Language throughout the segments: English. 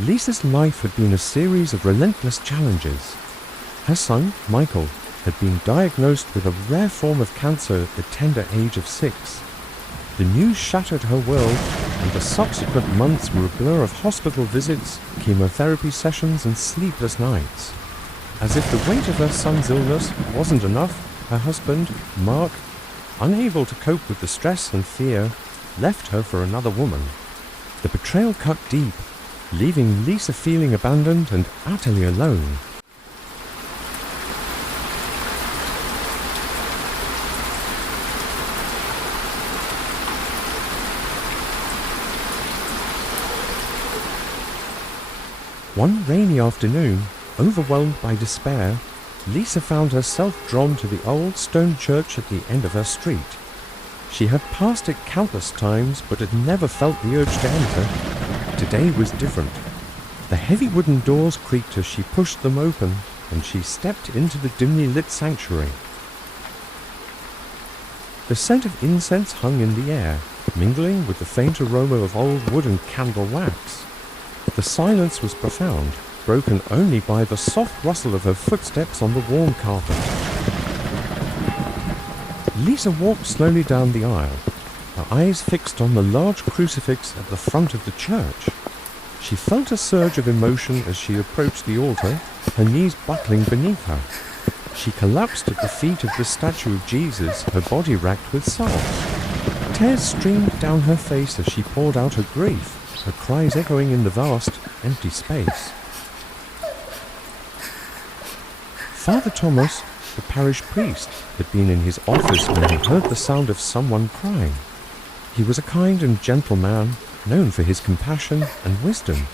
Lisa's life had been a series of relentless challenges. Her son, Michael, had been diagnosed with a rare form of cancer at the tender age of 6. The news shattered her world, and the subsequent months were a blur of hospital visits, chemotherapy sessions, and sleepless nights. As if the weight of her son's illness wasn't enough, her husband, Mark, unable to cope with the stress and fear, left her for another woman. The betrayal cut deep, leaving Lisa feeling abandoned and utterly alone. One rainy afternoon, overwhelmed by despair, Lisa found herself drawn to the old stone church at the end of her street. She had passed it countless times, but had never felt the urge to enter. Today was different. The heavy wooden doors creaked as she pushed them open, and she stepped into the dimly lit sanctuary. The scent of incense hung in the air, mingling with the faint aroma of old wood and candle wax. The silence was profound, broken only by the soft rustle of her footsteps on the warm carpet. Lisa walked slowly down the aisle, her eyes fixed on the large crucifix at the front of the church. She felt a surge of emotion as she approached the altar, her knees buckling beneath her. She collapsed at the feet of the statue of Jesus, her body racked with sobs. Tears streamed down her face as she poured out her grief, her cries echoing in the vast, empty space. Father Thomas, the parish priest, had been in his office when he heard the sound of someone crying. He was a kind and gentle man, known for his compassion and wisdom.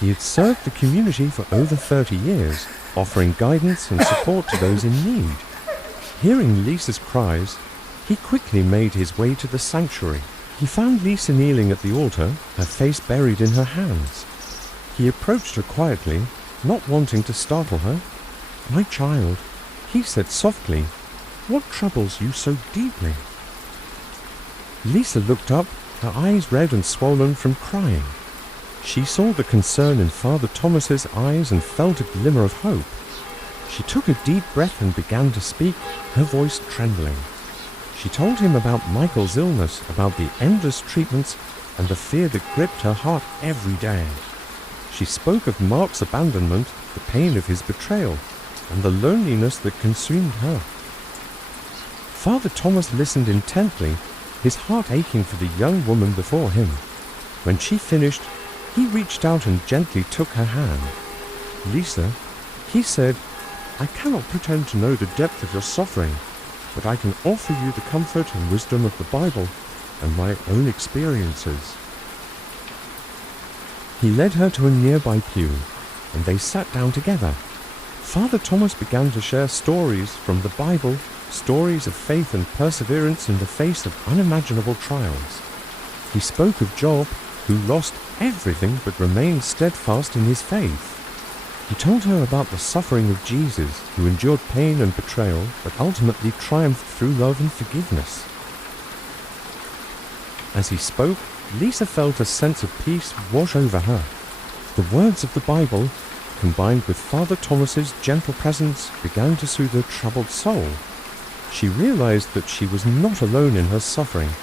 He had served the community for over 30 years, offering guidance and support to those in need. Hearing Lisa's cries, he quickly made his way to the sanctuary. He found Lisa kneeling at the altar, her face buried in her hands. He approached her quietly, not wanting to startle her. "My child," he said softly, "what troubles you so deeply?" Lisa looked up, her eyes red and swollen from crying. She saw the concern in Father Thomas's eyes and felt a glimmer of hope. She took a deep breath and began to speak, her voice trembling. She told him about Michael's illness, about the endless treatments, and the fear that gripped her heart every day. She spoke of Mark's abandonment, the pain of his betrayal, and the loneliness that consumed her. Father Thomas listened intently, his heart aching for the young woman before him. When she finished, he reached out and gently took her hand. "Lisa," he said, "I cannot pretend to know the depth of your suffering, but I can offer you the comfort and wisdom of the Bible and my own experiences." He led her to a nearby pew, and they sat down together. Father Thomas began to share stories from the Bible, stories of faith and perseverance in the face of unimaginable trials. He spoke of Job, who lost everything but remained steadfast in his faith. He told her about the suffering of Jesus, who endured pain and betrayal, but ultimately triumphed through love and forgiveness. As he spoke, Lisa felt a sense of peace wash over her. The words of the Bible, combined with Father Thomas's gentle presence, began to soothe her troubled soul. She realized that she was not alone in her suffering,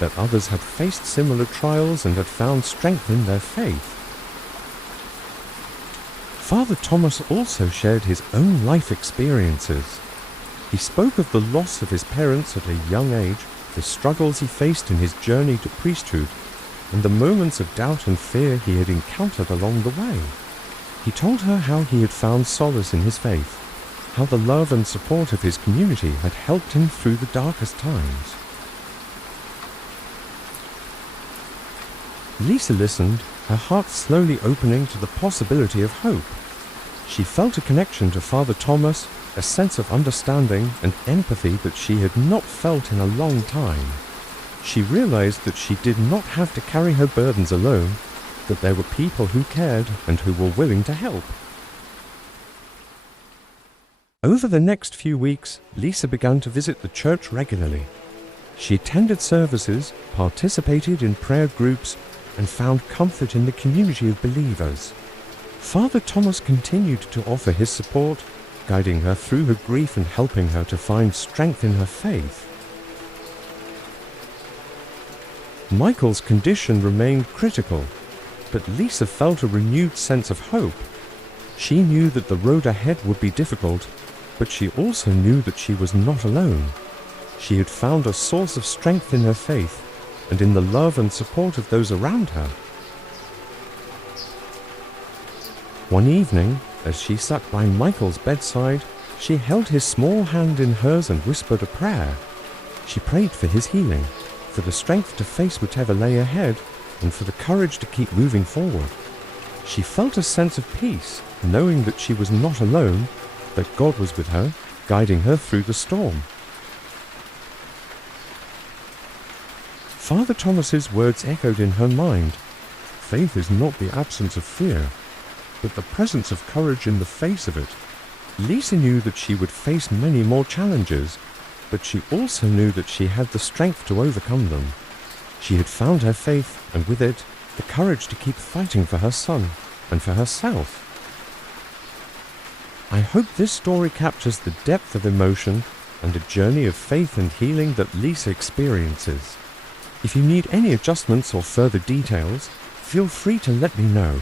that others had faced similar trials and had found strength in their faith. Father Thomas also shared his own life experiences. He spoke of the loss of his parents at a young age, the struggles he faced in his journey to priesthood, and the moments of doubt and fear he had encountered along the way. He told her how he had found solace in his faith, how the love and support of his community had helped him through the darkest times. Lisa listened, her heart slowly opening to the possibility of hope. She felt a connection to Father Thomas, a sense of understanding and empathy that she had not felt in a long time. She realized that she did not have to carry her burdens alone, that there were people who cared and who were willing to help. Over the next few weeks, Lisa began to visit the church regularly. She attended services, participated in prayer groups, and found comfort in the community of believers. Father Thomas continued to offer his support, guiding her through her grief and helping her to find strength in her faith. Michael's condition remained critical, but Lisa felt a renewed sense of hope. She knew that the road ahead would be difficult, but she also knew that she was not alone. She had found a source of strength in her faith and in the love and support of those around her. One evening, as she sat by Michael's bedside, she held his small hand in hers and whispered a prayer. She prayed for his healing, for the strength to face whatever lay ahead, and for the courage to keep moving forward. She felt a sense of peace, knowing that she was not alone, that God was with her, guiding her through the storm. Father Thomas's words echoed in her mind. Faith is not the absence of fear, but the presence of courage in the face of it. Lisa knew that she would face many more challenges, but she also knew that she had the strength to overcome them. She had found her faith, and with it, the courage to keep fighting for her son and for herself. I hope this story captures the depth of emotion and a journey of faith and healing that Lisa experiences. If you need any adjustments or further details, feel free to let me know.